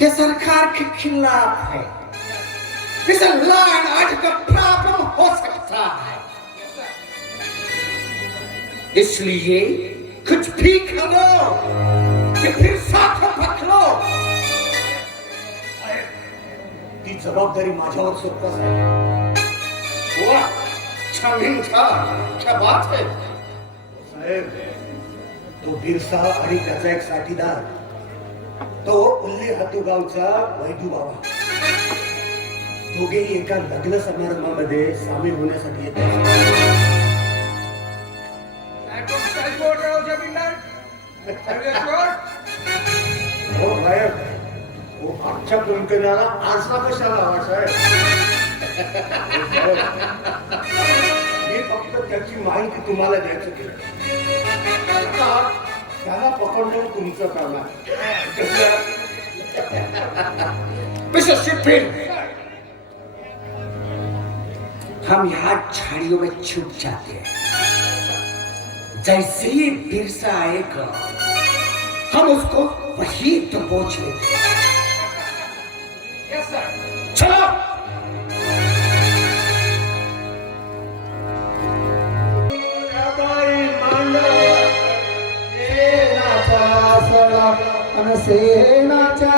ये सरकार के खिलाफ है। इस लॉ आज का प्रॉब्लम हो सकता है। इसलिए कुछ भी करो कि फिर साथ पकड़ो ती जबाबदारी माझ्यावर सोपत आहे वाह छान क्या बात है? साहेब तो बिरसा आणि त्याचा एक साथीदार तो उल्ले हातू गावचा वैदू बाबा. दोघेही एका लग्न समारंभामध्ये सामील होण्यासाठी येतात. हो, हो, आमच्या साहेब हो आजच्या कशाला हवा साहेब? हो, मी फक्त त्याची माहिती तुम्हाला द्यायचं केलं. त्याला पकडणं तुमचं काम आहे. हम यहाँ झाड़ियों में छुप जाते हैं। जैसे ही बिरसा आएगा हम उसको वही तो पहुंच लेंगे अन सेनाच्या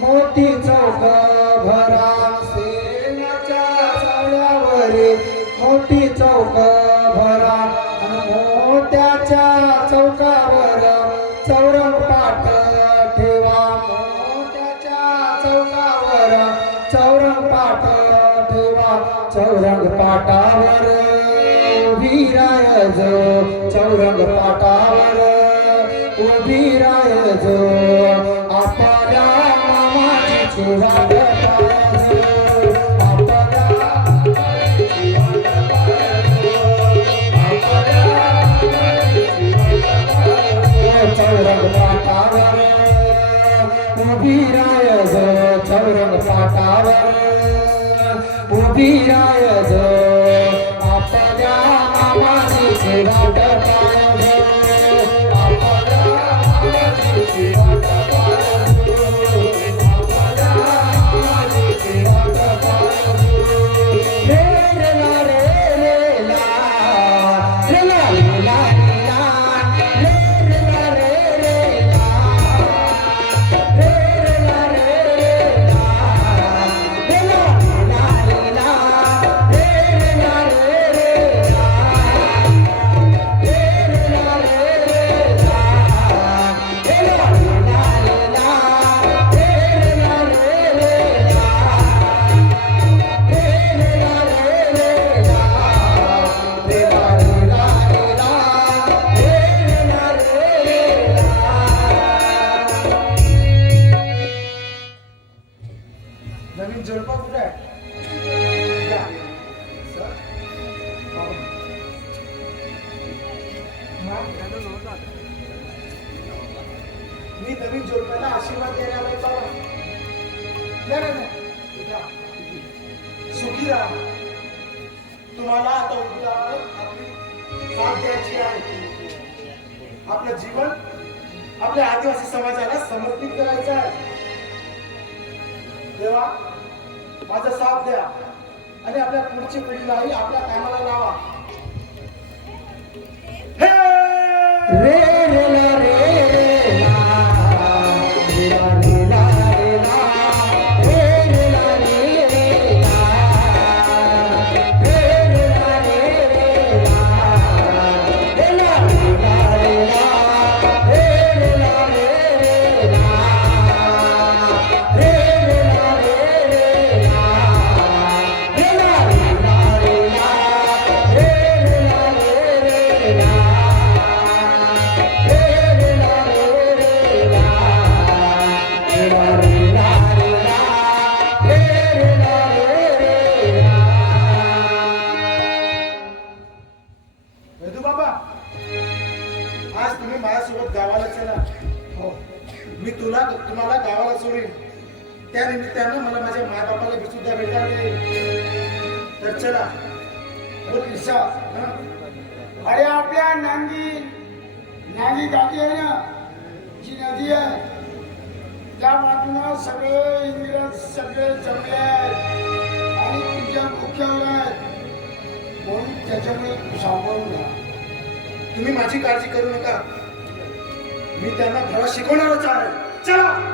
मोठी चौक भरा. सेनाच्या सळावरी मोठी चौक भरा. अन मोत्याच्या चौकावर चौरंगपाट ठेवा. मोठ्याच्या चौकावर चौरंगपाट ठेवा. चौरंग पाटावर उभी जो चौरंग पाटावर राय आपल्या मामाची वाट पाहायचो. चौरंग पाटावर उभी राय आपल्या मामाची वाट नवीन जोडपा कुठे आहे? मी नवीन जोडप्याला आशीर्वाद द्यायला आलोय बाबा नाही नाही सुखी राहा. तुम्हाला आता आपली साथ द्यायची आहे. आपलं जीवन आपल्या आदिवासी समाजाला समर्पित करायचं आहे. देवा माझा साथ द्या. आणि आपल्या पुढची पिढीलाही आपल्या कामाला लावा. रे रे रे त्या निमित्तानं मला माझ्या मायबापाला सुद्धा भेटावे तर चला. हो? अरे आपल्या नांदी नांगी जाती आहे ना? जी नदी आहे. सगळे इंग्रज सगळे जमले आहेत. आणि तुझ्या मुख्यावर आहेत. म्हणून त्याच्यामुळे तू सांभाळून घ्या तुम्ही माझी काळजी करू नका. मी त्यांना धडा शिकवणारच आहे. चला!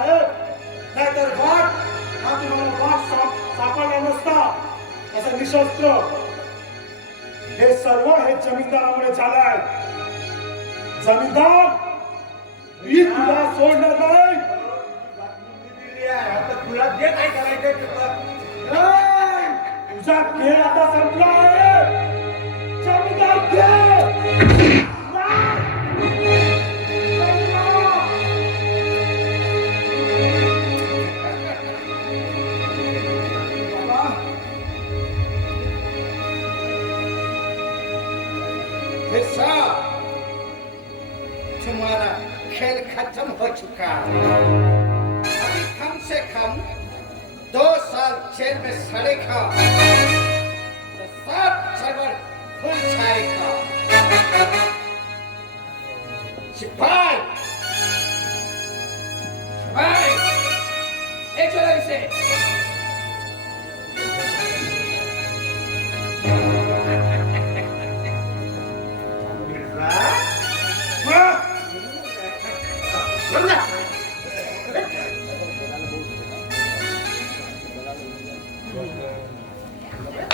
आहे नाहीतर वाट हा तुम्हाला वाट साप- सापडला नसता असं निशस्त्र. हे सर्व हे जमीनदारामुळे झालंय. जमीनदार मी तुला सोडणार नाही. आता तुला जे काय करायचं तुझा खेळ आता संपला आहे तुम्हारा खेल खत्म हो चुका अभी कम से कम दो साल जेल में सड़ेगा तो सात सरवर खुल जाएगा Yeah.